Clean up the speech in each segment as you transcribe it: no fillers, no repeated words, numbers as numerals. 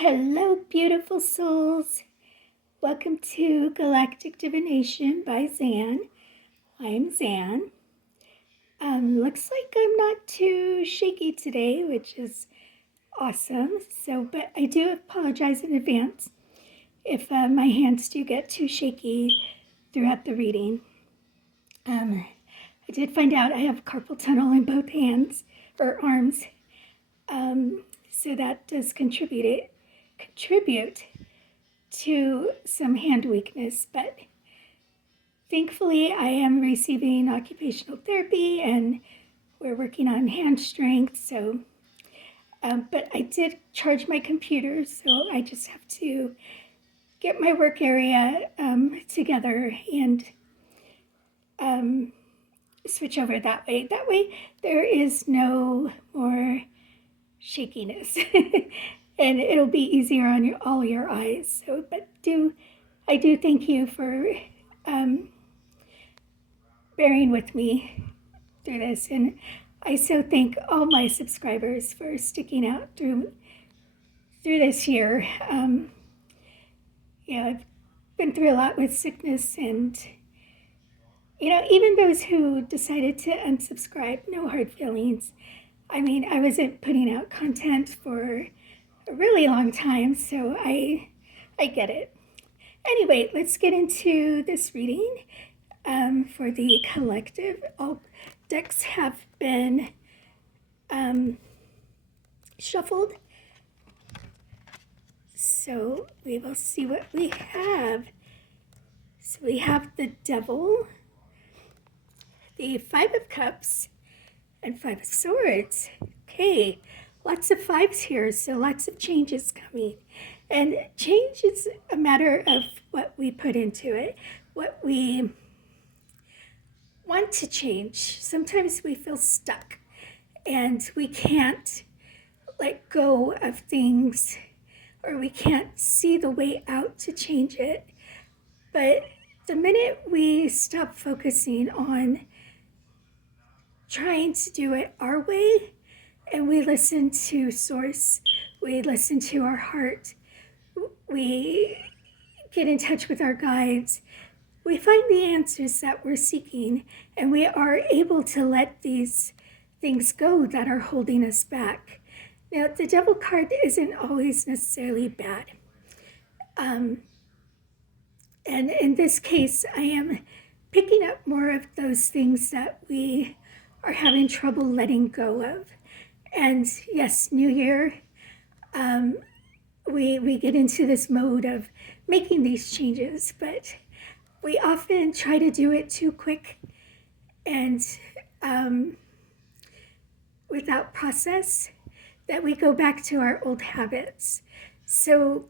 Hello, beautiful souls. Welcome to Galactic Divination by Zan. I'm Zan. Looks like I'm not too shaky today, which is awesome. But I do apologize in advance if my hands do get too shaky throughout the reading. I did find out I have carpal tunnel in both hands or arms, so that does contribute to some hand weakness, but thankfully I am receiving occupational therapy and we're working on hand strength. But I did charge my computer, so I just have to get my work area together and switch over that way. That way there is no more shakiness and it'll be easier on all your eyes. I do thank you for bearing with me through this, and I so thank all my subscribers for sticking out through this year. I've been through a lot with sickness, and even those who decided to unsubscribe, no hard feelings. I mean, I wasn't putting out content for a really long time, so I get it. Anyway, let's get into this reading for the collective. All decks have been shuffled, so we will see what we have. So we have the Devil, the Five of Cups, and Five of Swords. Okay, lots of fives here, so lots of changes coming. And change is a matter of what we put into it, what we want to change. Sometimes we feel stuck and we can't let go of things, or we can't see the way out to change it. But the minute we stop focusing on trying to do it our way, and we listen to Source, we listen to our heart, we get in touch with our guides, we find the answers that we're seeking, and we are able to let these things go that are holding us back. Now, the Devil card isn't always necessarily bad. And in this case, I am picking up more of those things that we are having trouble letting go of. And yes, New Year, we get into this mode of making these changes, but we often try to do it too quick and without process, that we go back to our old habits. So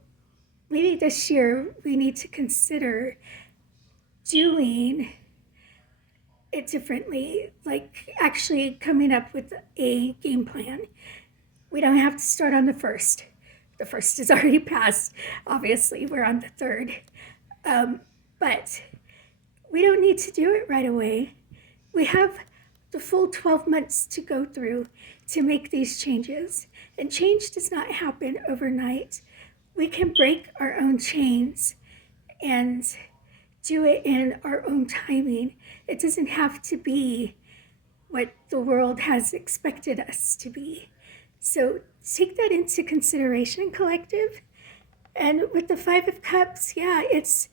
maybe this year we need to consider doing it differently, like actually coming up with a game plan. We don't have to start on the 1st. The 1st is already passed. Obviously, we're on the 3rd. But we don't need to do it right away. We have the full 12 months to go through to make these changes. And change does not happen overnight. We can break our own chains and do it in our own timing. It doesn't have to be what the world has expected us to be. So take that into consideration, collective. And with the Five of Cups, it's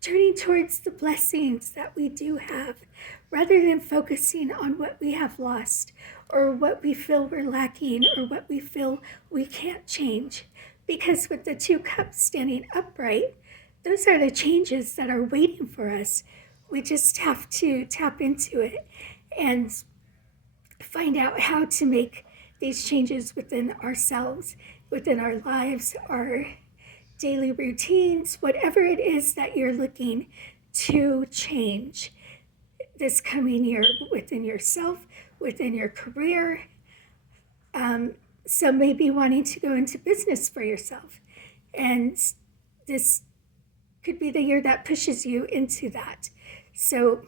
turning towards the blessings that we do have, rather than focusing on what we have lost, or what we feel we're lacking, or what we feel we can't change. Because with the Two Cups standing upright, those are the changes that are waiting for us. We just have to tap into it and find out how to make these changes within ourselves, within our lives, our daily routines, whatever it is that you're looking to change this coming year within yourself, within your career. Some may be wanting to go into business for yourself, and this could be the year that pushes you into that. So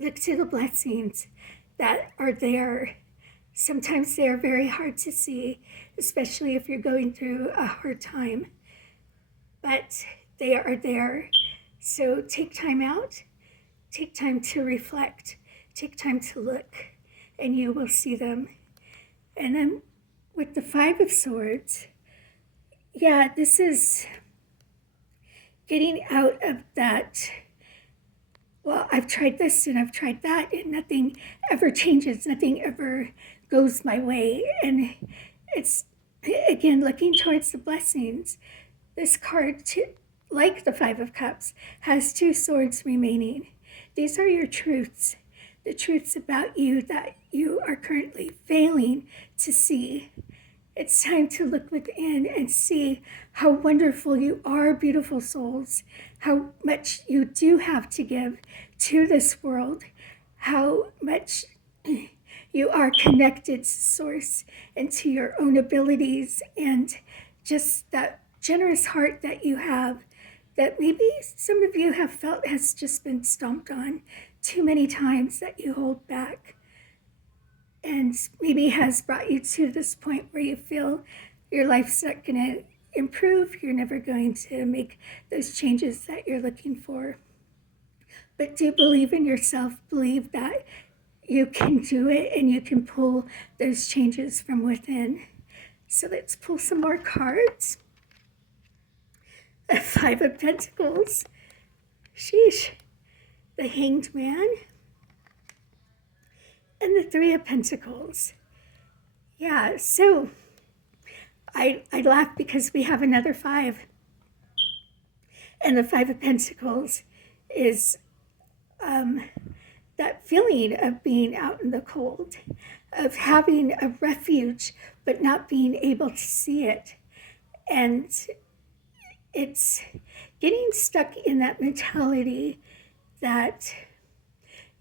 look to the blessings that are there. Sometimes they are very hard to see. especially if you're going through a hard time. But they are there. So take time out, take time to reflect, take time to look, and you will see them. And then with the Five of Swords, yeah, this is getting out of that, well, I've tried this and I've tried that, and nothing ever changes, nothing ever goes my way. And it's, again, looking towards the blessings. This card, like the Five of Cups, has two swords remaining. These are your truths, the truths about you that you are currently failing to see. It's time to look within and see how wonderful you are, beautiful souls, how much you do have to give to this world, how much you are connected to Source and to your own abilities, and just that generous heart that you have that maybe some of you have felt has just been stomped on too many times, that you hold back, and maybe has brought you to this point where you feel your life's not going to improve, you're never going to make those changes that you're looking for. But do believe in yourself, believe that you can do it and you can pull those changes from within. So let's pull some more cards. The Five of Pentacles. Sheesh. The Hanged Man. And the Three of Pentacles. Yeah, so I laugh because we have another five. And the Five of Pentacles is that feeling of being out in the cold, of having a refuge, but not being able to see it. And it's getting stuck in that mentality that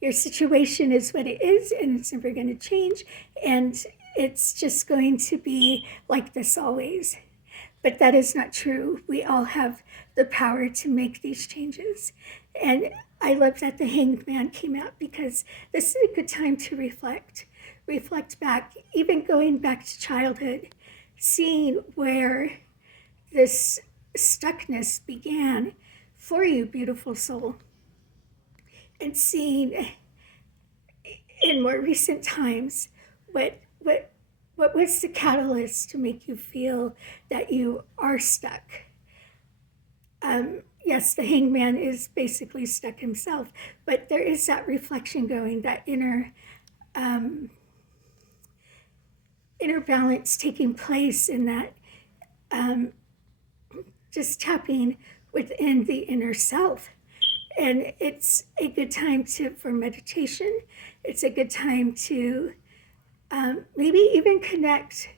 your situation is what it is and it's never going to change, and it's just going to be like this always. But that is not true. We all have the power to make these changes. And I love that the Hanged Man came out, because this is a good time to reflect back, even going back to childhood, seeing where this stuckness began for you, beautiful soul, and seeing in more recent times what was the catalyst to make you feel that you are stuck. Yes, the Hanged Man is basically stuck himself, but there is that reflection going, that inner balance taking place, in that just tapping within the inner self. And it's a good time for meditation. It's a good time to maybe even connect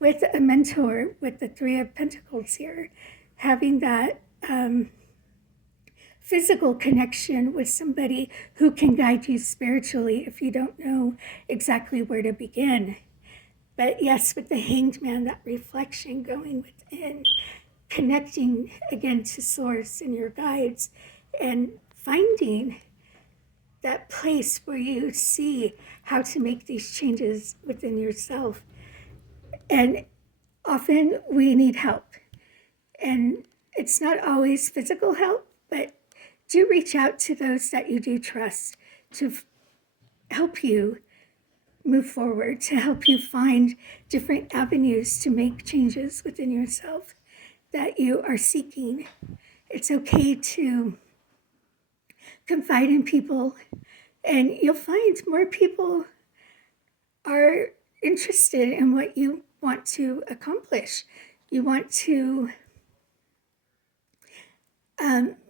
with a mentor, with the Three of Pentacles here, having that physical connection with somebody who can guide you spiritually if you don't know exactly where to begin. But yes, with the Hanged Man, that reflection going within, connecting again to Source and your guides, and finding that place where you see how to make these changes within yourself. And often we need help. And it's not always physical help, but do reach out to those that you do trust to help you move forward, to help you find different avenues to make changes within yourself that you are seeking. It's okay to confide in people, and you'll find more people are interested in what you want to accomplish. You want to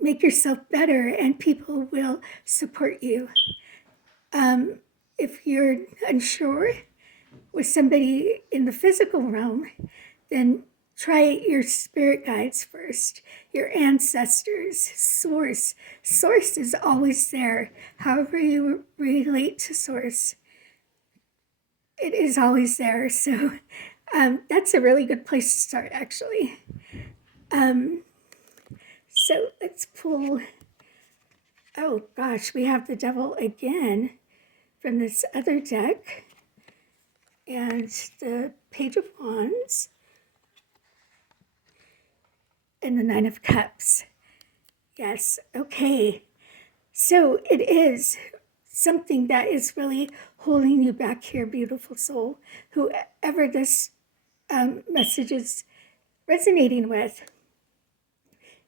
make yourself better, and people will support you. If you're unsure with somebody in the physical realm, then try your spirit guides first, your ancestors, Source. Source is always there. However you relate to Source, it is always there. So that's a really good place to start, actually. So let's pull, oh gosh, we have the Devil again from this other deck, and the Page of Wands. and the Nine of Cups. Yes, okay. So it is something that is really holding you back here, beautiful soul, whoever this message is resonating with,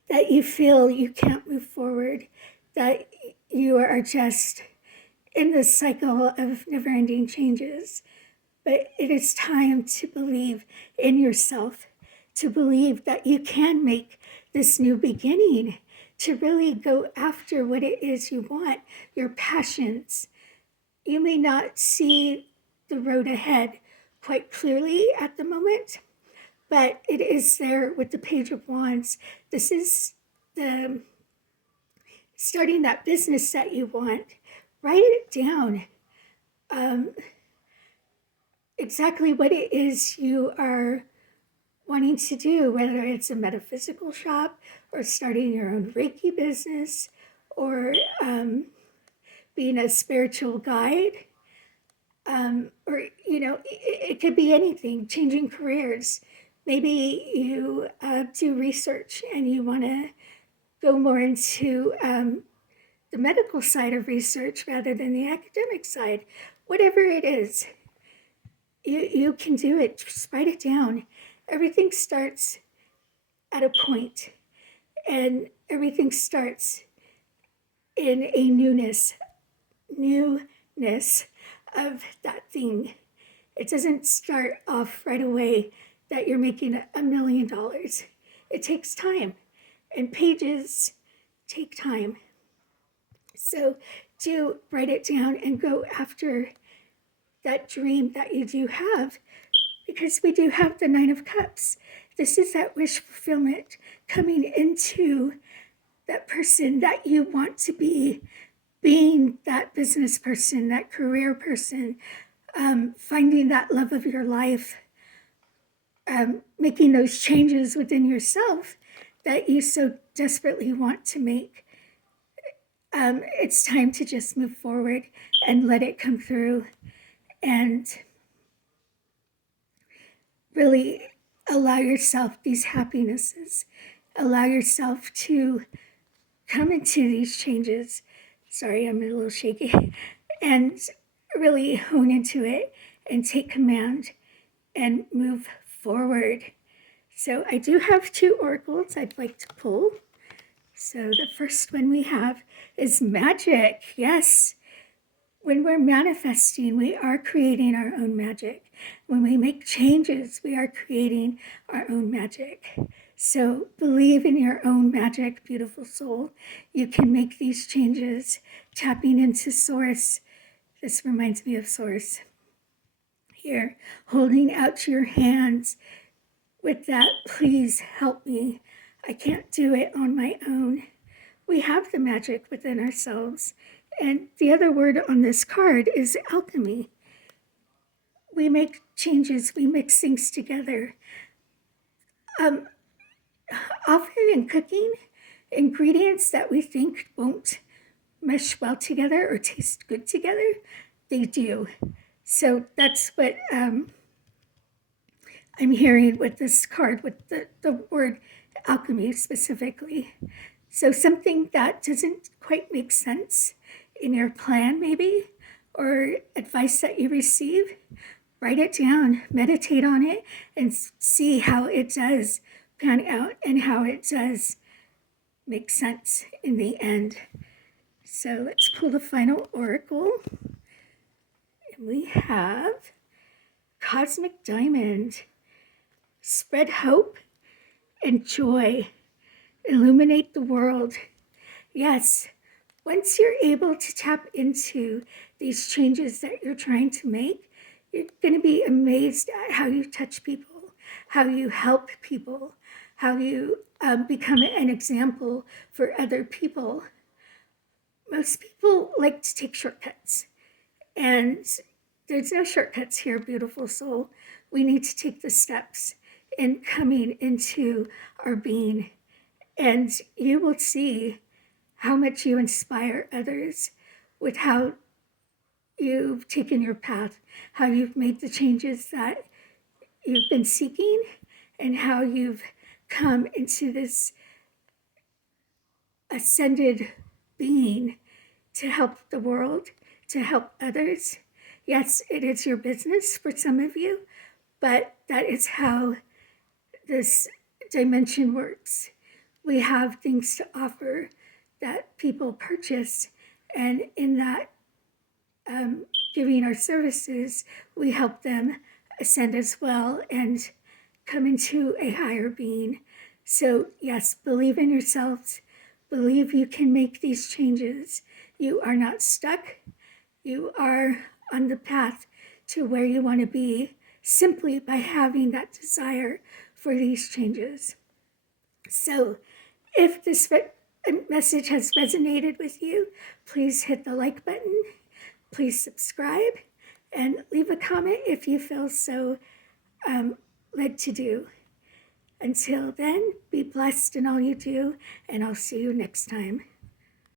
that you feel you can't move forward, that you are just in this cycle of never-ending changes. But it is time to believe in yourself, to believe that you can make this new beginning, to really go after what it is you want, your passions. You may not see the road ahead quite clearly at the moment, but it is there with the Page of Wands. This is the starting that business that you want. Write it down. Exactly what it is you are wanting to do, whether it's a metaphysical shop or starting your own Reiki business or being a spiritual guide, or, it could be anything, changing careers. Maybe you do research and you want to go more into the medical side of research rather than the academic side. Whatever it is, you can do it. Just write it down. Everything starts at a point, and everything starts in a newness of that thing. It doesn't start off right away that you're making $1 million. It takes time, and pages take time. So do write it down and go after that dream that you do have, because we do have the Nine of Cups. This is that wish fulfillment coming into that person that you want to be, being that business person, that career person, finding that love of your life, making those changes within yourself that you so desperately want to make. It's time to just move forward and let it come through, and really allow yourself these happinesses. Allow yourself to come into these changes. Sorry, I'm a little shaky. And really hone into it and take command and move forward. So I do have 2 oracles I'd like to pull. So the first one we have is magic. Yes, when we're manifesting, we are creating our own magic. When we make changes, we are creating our own magic. So believe in your own magic, beautiful soul. You can make these changes, tapping into Source. This reminds me of Source. Here, holding out your hands with that, please help me. I can't do it on my own. We have the magic within ourselves. And the other word on this card is alchemy. We make changes, we mix things together. Often in cooking, ingredients that we think won't mesh well together or taste good together, they do. So that's what I'm hearing with this card, with the word alchemy specifically. So something that doesn't quite make sense in your plan, maybe, or advice that you receive, write it down, meditate on it, and see how it does pan out and how it does make sense in the end. So let's pull the final oracle. And we have Cosmic Diamond. Spread hope and joy. Illuminate the world. Yes, once you're able to tap into these changes that you're trying to make, you're going to be amazed at how you touch people, how you help people, how you become an example for other people. Most people like to take shortcuts, and there's no shortcuts here, beautiful soul. We need to take the steps in coming into our being, and you will see how much you inspire others with how you've taken your path, how you've made the changes that you've been seeking, and how you've come into this ascended being to help the world, to help others. Yes, it is your business for some of you, but that is how this dimension works. We have things to offer that people purchase, and in that giving our services, we help them ascend as well and come into a higher being. So, yes, believe in yourselves. Believe you can make these changes. You are not stuck. You are on the path to where you want to be simply by having that desire for these changes. So, if this message has resonated with you, please hit the like button. Please subscribe and leave a comment if you feel so led to do. Until then, be blessed in all you do, and I'll see you next time.